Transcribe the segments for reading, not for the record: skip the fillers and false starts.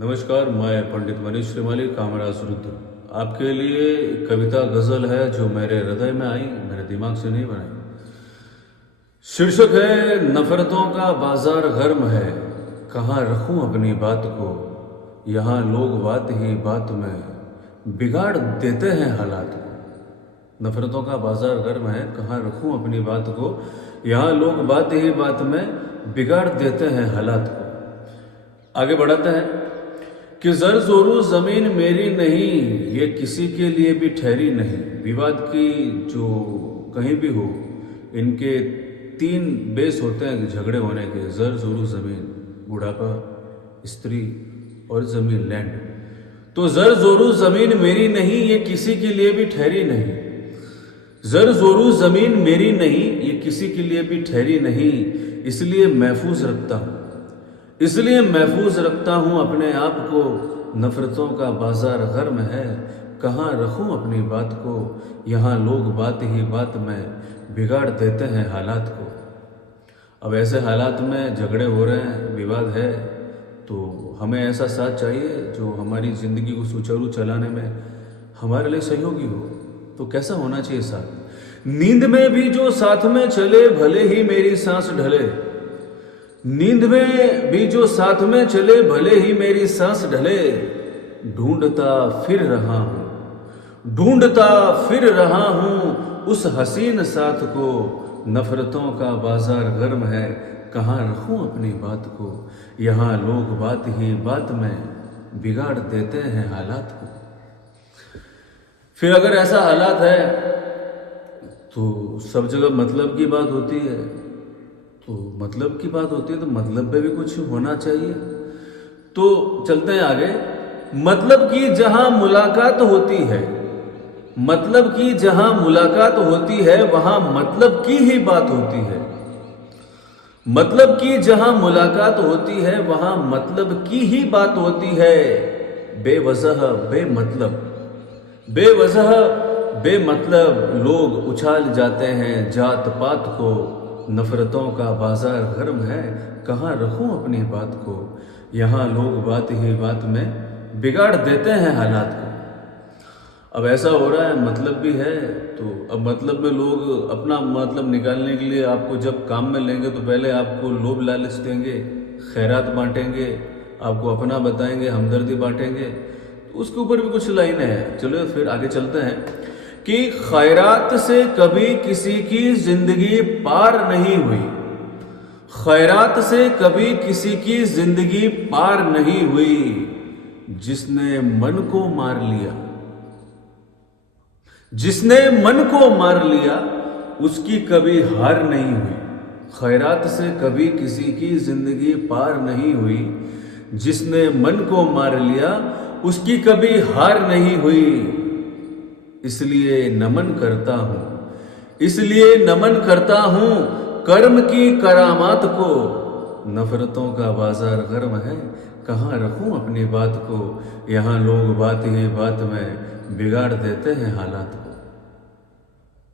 नमस्कार, मैं पंडित मनीष श्रीमाली कामराज रुद्र आपके लिए कविता गजल है जो मेरे हृदय में आई, मेरे दिमाग से नहीं बनाई। शीर्षक है नफरतों का बाजार गर्म है, कहाँ रखूं अपनी बात को, यहाँ लोग बात ही बात में बिगाड़ देते हैं हालात को। नफरतों का बाजार गर्म है, कहाँ रखूं अपनी बात को, यहाँ लोग बात ही बात में बिगाड़ देते हैं हालात को। आगे बढ़ाते हैं कि जर जोरू जमीन मेरी नहीं, ये किसी के लिए भी ठहरी नहीं। विवाद की जो कहीं भी हो, इनके तीन बेस होते हैं झगड़े होने के, जर जोरू जमीन, बुढ़ापा, स्त्री और जमीन, लैंड। तो जर जोरू जमीन मेरी नहीं, ये किसी के लिए भी ठहरी नहीं। जर जोरू जमीन मेरी नहीं, ये किसी के लिए भी ठहरी नहीं, इसलिए महफूज रखता हूँ, इसलिए महफूज रखता हूँ अपने आप को। नफरतों का बाजार गर्म है, कहाँ रखूँ अपनी बात को, यहाँ लोग बात ही बात में बिगाड़ देते हैं हालात को। अब ऐसे हालात में झगड़े हो रहे हैं, विवाद है, तो हमें ऐसा साथ चाहिए जो हमारी ज़िंदगी को सुचारू चलाने में हमारे लिए सहयोगी हो। तो कैसा होना चाहिए साथ? नींद में भी जो साथ में चले, भले ही मेरी सांस ढले। नींद में भी जो साथ में चले, भले ही मेरी सांस ढले। ढूंढता फिर रहा हूँ, ढूंढता फिर रहा हूँ उस हसीन साथ को। नफरतों का बाजार गर्म है, कहाँ रखूँ अपनी बात को, यहाँ लोग बात ही बात में बिगाड़ देते हैं हालात को। फिर अगर ऐसा हालात है तो सब जगह मतलब की बात होती है, तो मतलब की बात होती है तो मतलब में भी कुछ होना चाहिए। तो चलते हैं आगे। मतलब की जहां मुलाकात होती है, मतलब की जहां मुलाकात होती है, वहां मतलब की ही बात होती है। मतलब की जहां मुलाकात होती है, वहां मतलब की ही बात होती है। बेवजह बेमतलब, बेवजह बेमतलब लोग उछाल जाते हैं जात पात को। नफरतों का बाजार गर्म है, कहाँ रखूं अपनी बात को, यहाँ लोग बात ही बात में बिगाड़ देते हैं हालात को। अब ऐसा हो रहा है, मतलब भी है, तो अब मतलब में लोग अपना मतलब निकालने के लिए आपको जब काम में लेंगे तो पहले आपको लोभ लालच देंगे, खैरात बांटेंगे, आपको अपना बताएंगे, हमदर्दी बांटेंगे। तो उसके ऊपर भी कुछ लाइनें हैं। चलो फिर आगे चलते हैं कि खैरात से कभी किसी की जिंदगी पार नहीं हुई। खैरात से कभी किसी की जिंदगी पार नहीं हुई, जिसने मन को मार लिया, जिसने मन को मार लिया उसकी कभी हार नहीं हुई। खैरात से कभी किसी की जिंदगी पार नहीं हुई, जिसने मन को मार लिया उसकी कभी हार नहीं हुई। इसलिए नमन करता हूं, इसलिए नमन करता हूं कर्म की करामात को। नफरतों का बाजार गर्म है, कहाँ रखूं अपनी बात को, यहाँ लोग बात ही बात में बिगाड़ देते हैं हालात को।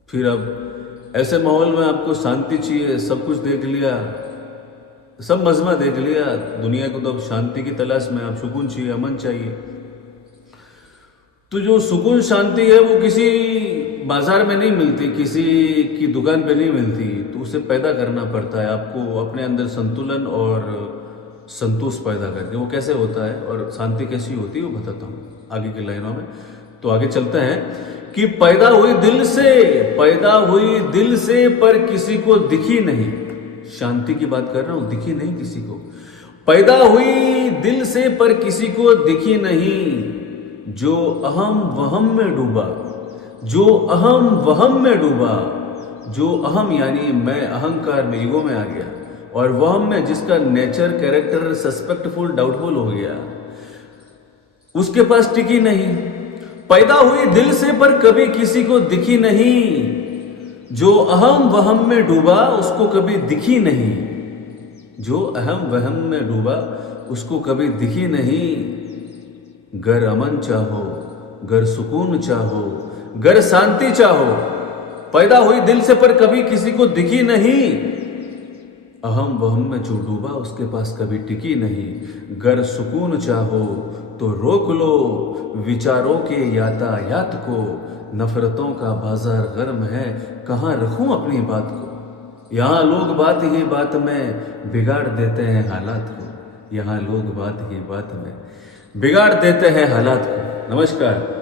फिर अब ऐसे माहौल में आपको शांति चाहिए, सब कुछ देख लिया, सब मजमा देख लिया दुनिया को, तो अब शांति की तलाश में आप सुकून चाहिए, अमन चाहिए। तो जो सुकून शांति है वो किसी बाजार में नहीं मिलती, किसी की दुकान पे नहीं मिलती, तो उसे पैदा करना पड़ता है आपको अपने अंदर संतुलन और संतोष पैदा करके। वो कैसे होता है और शांति कैसी होती है वो बताता हूँ आगे की लाइनों में। तो आगे चलते हैं कि पैदा हुई दिल से, पैदा हुई दिल से पर किसी को दिखी नहीं। शांति की बात कर रहा हूँ, दिखी नहीं किसी को। पैदा हुई दिल से पर किसी को दिखी नहीं, जो अहम वहम में डूबा, जो अहम वहम में डूबा। जो अहम यानी मैं, अहंकार में, ईगो में आ गया, और वहम में जिसका नेचर कैरेक्टर सस्पेक्टफुल डाउटफुल हो गया, उसके पास टिकी नहीं। पैदा हुई दिल से पर कभी किसी को दिखी नहीं, जो अहम वहम में डूबा उसको कभी दिखी नहीं। जो अहम वहम में डूबा उसको कभी दिखी नहीं। गर अमन चाहो, गर सुकून चाहो, गर शांति चाहो, पैदा हुई दिल से पर कभी किसी को दिखी नहीं। अहम वहम में जो डूबा उसके पास कभी टिकी नहीं। गर सुकून चाहो तो रोक लो विचारों के यातायात को। नफरतों का बाजार गर्म है, कहाँ रखूं अपनी बात को। यहाँ लोग बात ही बात में बिगाड़ देते हैं हालात को। यहाँ लोग बात ही बात में बिगाड़ देते हैं हालात को। नमस्कार।